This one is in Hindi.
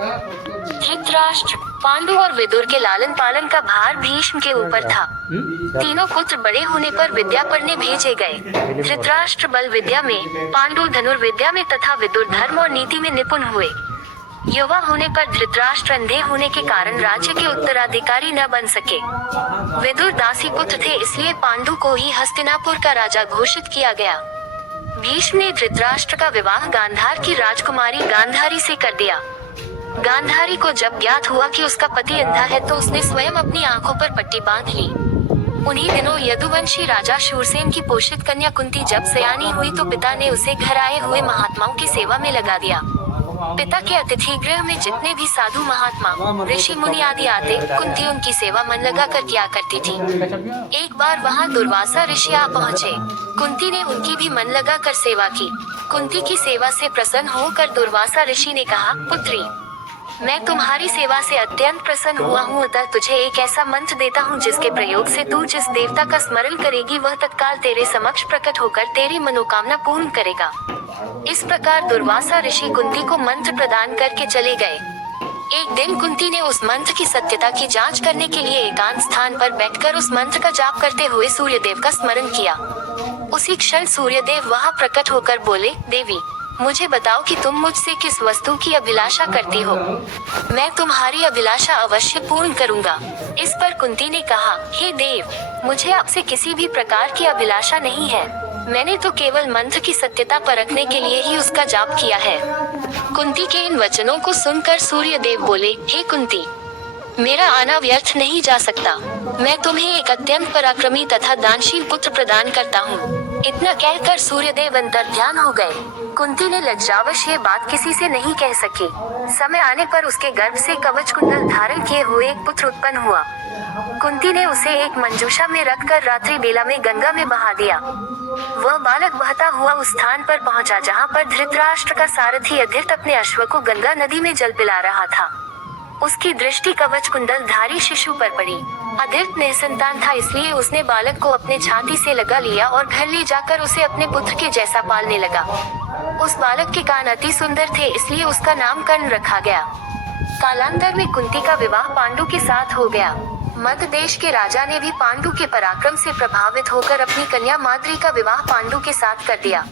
धृतराष्ट्र, पांडु और विदुर के लालन पालन का भार भीष्म के ऊपर था। तीनों पुत्र बड़े होने पर विद्या पढ़ने भेजे गए। धृतराष्ट्र बल विद्या में, पांडु धनुर्विद्या में तथा विदुर धर्म और नीति में निपुण हुए। युवा होने पर धृतराष्ट्र अंधे होने के कारण राज्य के उत्तराधिकारी न बन सके। विदुर दासी पुत्र थे, इसलिए पांडु को ही हस्तिनापुर का राजा घोषित किया गया। भीष्म ने धृतराष्ट्र का विवाह गांधार की राजकुमारी गांधारी से कर दिया। गांधारी को जब ज्ञात हुआ कि उसका पति अंधा है तो उसने स्वयं अपनी आंखों पर पट्टी बांध ली। उन्हीं दिनों यदुवंशी राजा शूरसेन की पोषित कन्या कुंती जब सयानी हुई तो पिता ने उसे घर आए हुए महात्माओं की सेवा में लगा दिया। पिता के अतिथि गृह में जितने भी साधु महात्मा, ऋषि मुनि आदि आते, कुंती उनकी सेवा मन लगा कर किया करती थी। एक बार वहां दुर्वासा ऋषि आ पहुँचे। कुंती ने उनकी भी मन लगा कर सेवा की। कुंती की सेवा से प्रसन्न होकर दुर्वासा ऋषि ने कहा, पुत्री, मैं तुम्हारी सेवा से अत्यंत प्रसन्न हुआ हूँ, अतः तुझे एक ऐसा मंत्र देता हूँ जिसके प्रयोग से तू जिस देवता का स्मरण करेगी वह तत्काल तेरे समक्ष प्रकट होकर तेरी मनोकामना पूर्ण करेगा। इस प्रकार दुर्वासा ऋषि कुंती को मंत्र प्रदान करके चले गए। एक दिन कुंती ने उस मंत्र की सत्यता की जांच करने के लिए एकांत स्थान पर बैठकर उस मंत्र का जाप करते हुए सूर्यदेव का स्मरण किया। उसी क्षण सूर्यदेव वहां प्रकट होकर बोले, देवी, मुझे बताओ कि तुम मुझसे किस वस्तु की अभिलाषा करती हो। मैं तुम्हारी अभिलाषा अवश्य पूर्ण करूंगा। इस पर कुंती ने कहा, हे देव, मुझे आपसे किसी भी प्रकार की अभिलाषा नहीं है। मैंने तो केवल मंत्र की सत्यता परखने के लिए ही उसका जाप किया है। कुंती के इन वचनों को सुनकर सूर्यदेव बोले, हे कुंती, मेरा आना व्यर्थ नहीं जा सकता। मैं तुम्हें एक अत्यंत पराक्रमी तथा दानशील पुत्र प्रदान करता हूँ। इतना कहकर सूर्यदेव अंतर्ध्यान हो गए। कुंती ने लज्जावश ये बात किसी से नहीं कह सकी। समय आने पर उसके गर्भ से कवच कुंडल धारण किए हुए एक पुत्र उत्पन्न हुआ। कुंती ने उसे एक मंजूषा में रखकर रात्रि बेला में गंगा में बहा दिया। वह बालक बहता हुआ उस स्थान पर पहुंचा जहां पर धृतराष्ट्र का सारथी अधृत अपने अश्व को गंगा नदी में जल पिला रहा था। उसकी दृष्टि कवच कुंडल धारी शिशु पर पड़ी। अधृत निसंतान था, इसलिए उसने बालक को अपने छाती से लगा लिया और घर ले जाकर उसे अपने पुत्र के जैसा पालने लगा। उस बालक के कान अति सुंदर थे, इसलिए उसका नाम कर्ण रखा गया। कालांतर में कुंती का विवाह पांडु के साथ हो गया। मध्य देश के राजा ने भी पांडु के पराक्रम से प्रभावित होकर अपनी कन्या माद्री का विवाह पांडु के साथ कर दिया।